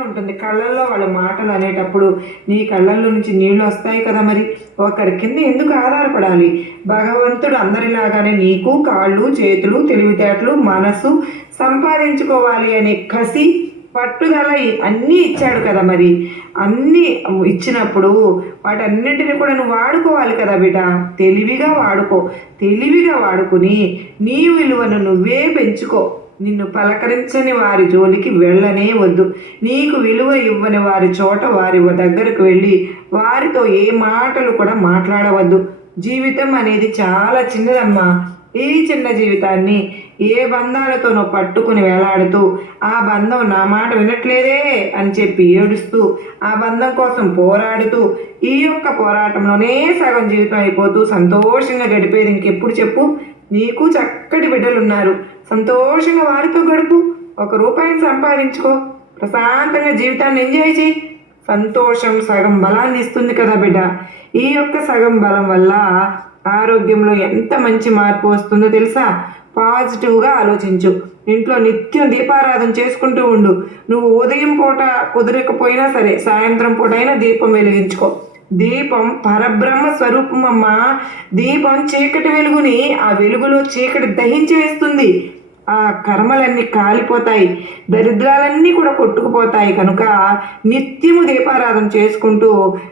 ఉంటుంది. కళ్ళల్లో వాళ్ళ మాటలు అనేటప్పుడు నీ కళ్ళల్లో నుంచి నీళ్ళు వస్తాయి కదా మరి. ఒకరి కింద ఎందుకు ఆధారపడాలి? భగవంతుడు అందరిలాగానే నీకు కాళ్ళు, చేతులు, తెలివితేటలు, మనసు సంపాదించుకోవాలి అనే కసి, పట్టుదల అన్నీ ఇచ్చాడు కదా మరి. అన్నీ ఇచ్చినప్పుడు వాటన్నింటిని కూడా నువ్వు వాడుకోవాలి కదా బిడ్డ. తెలివిగా వాడుకో. తెలివిగా వాడుకుని నీ విలువను నువ్వే పెంచుకో. నిన్ను పలకరించని వారి జోలికి వెళ్ళనే వద్దు. నీకు విలువ ఇవ్వని వారి చోట వారి దగ్గరకు వెళ్ళి వారితో ఏ మాటలు కూడా మాట్లాడవద్దు. జీవితం అనేది చాలా చిన్నదమ్మా. ఈ చిన్న జీవితాన్ని ఏ బంధాలతోనో పట్టుకుని వేలాడుతూ ఆ బంధం నా మాట వినట్లేదే అని చెప్పి ఏడుస్తూ ఆ బంధం కోసం పోరాడుతూ ఈ యొక్క పోరాటంలోనే సగం జీవితం అయిపోతూ సంతోషంగా గడిపేది ఇంకెప్పుడు చెప్పు? నీకు చక్కటి బిడ్డలు ఉన్నారు. సంతోషంగా వారితో గడుపు. రూపాయిని సంపాదించుకో. ప్రశాంతంగా జీవితాన్ని ఎంజాయ్ చేయి. సంతోషం సగం బలాన్ని ఇస్తుంది కదా బిడ్డ. ఈ యొక్క సగం బలం వల్ల ఆరోగ్యంలో ఎంత మంచి మార్పు వస్తుందో తెలుసా? పాజిటివ్గా ఆలోచించు. ఇంట్లో నిత్యం దీపారాధన చేసుకుంటూ ఉండు. నువ్వు ఉదయం పూట కుదరకపోయినా సరే సాయంత్రం పూట అయినా దీపం వెలిగించుకో. దీపం పరబ్రహ్మ స్వరూపం అమ్మ. దీపం చీకటి వెలుగుని ఆ వెలుగులో చీకటి దహించి వేస్తుంది. ఆ కర్మలన్నీ కాలిపోతాయి, దరిద్రాలన్నీ కూడా కొట్టుకుపోతాయి. కనుక నిత్యము దీపారాధన చేసుకుంటూ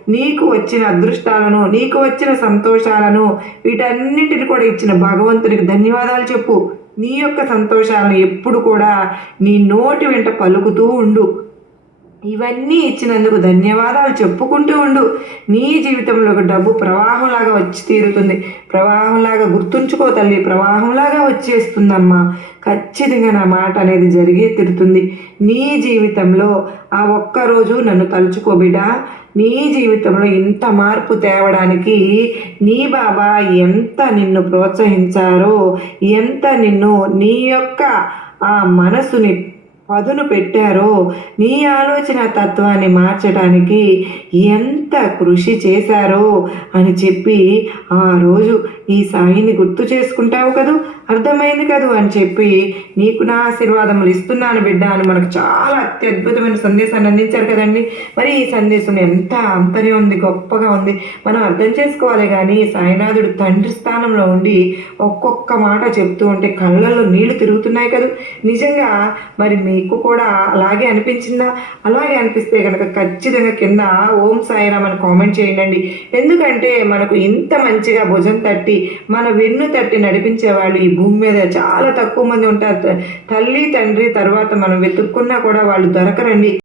నీకు వచ్చిన అదృష్టాలను, నీకు వచ్చిన సంతోషాలను, వీటన్నిటిని కూడా ఇచ్చిన భగవంతునికి ధన్యవాదాలు చెప్పు. నీ యొక్క సంతోషాలను ఎప్పుడు కూడా నీ నోటి వెంట పలుకుతూ ఉండు. ఇవన్నీ ఇచ్చినందుకు ధన్యవాదాలు చెప్పుకుంటూ ఉండు. నీ జీవితంలో డబ్బు ప్రవాహంలాగా వచ్చి తీరుతుంది. ప్రవాహంలాగా గుర్తుంచుకో తల్లి, ప్రవాహంలాగా వచ్చేస్తుందమ్మా. ఖచ్చితంగా నా మాట అనేది జరిగే తీరుతుంది. నీ జీవితంలో ఆ ఒక్కరోజు నన్ను తలుచుకో బిడ్డ. నీ జీవితంలో ఇంత మార్పు తేవడానికి నీ బాబా ఎంత నిన్ను ప్రోత్సహించారో, ఎంత నిన్ను నీ యొక్క ఆ మనసుని పదును పెట్టారో, నీ ఆలోచన తత్వాన్ని మార్చడానికి ఎంత కృషి చేశారో అని చెప్పి ఆ రోజు ఈ సాయిని గుర్తు చేసుకుంటావు కదూ, అర్థమైంది కదూ అని చెప్పి నీకు నా ఆశీర్వాదములు ఇస్తున్నాను బిడ్డ అని మనకు చాలా అత్యద్భుతమైన సందేశాన్ని అందించారు కదండి. మరి ఈ సందేశం ఎంత అంతనే ఉంది, గొప్పగా ఉంది. మనం అర్థం చేసుకోవాలి. కానీ సాయినాథుడు తండ్రి స్థానంలో ఉండి ఒక్కొక్క మాట చెప్తూ ఉంటే కళ్ళల్లో నీళ్లు తిరుగుతున్నాయి కదా. నిజంగా మరి మీకు కూడా అలాగే అనిపించిందా? అలాగే అనిపిస్తే కనుక ఖచ్చితంగా కింద ఓం సాయిరామ్ అని కామెంట్ చేయండి. ఎందుకంటే మనకు ఇంత మంచిగా భుజం తట్టి మన వెన్ను తట్టి నడిపించే వాళ్ళు ఈ భూమి మీద చాలా తక్కువ మంది ఉంటారు. తల్లి తండ్రి తర్వాత మనం వెతుక్కున్నా కూడా వాళ్ళు దొరకరండి.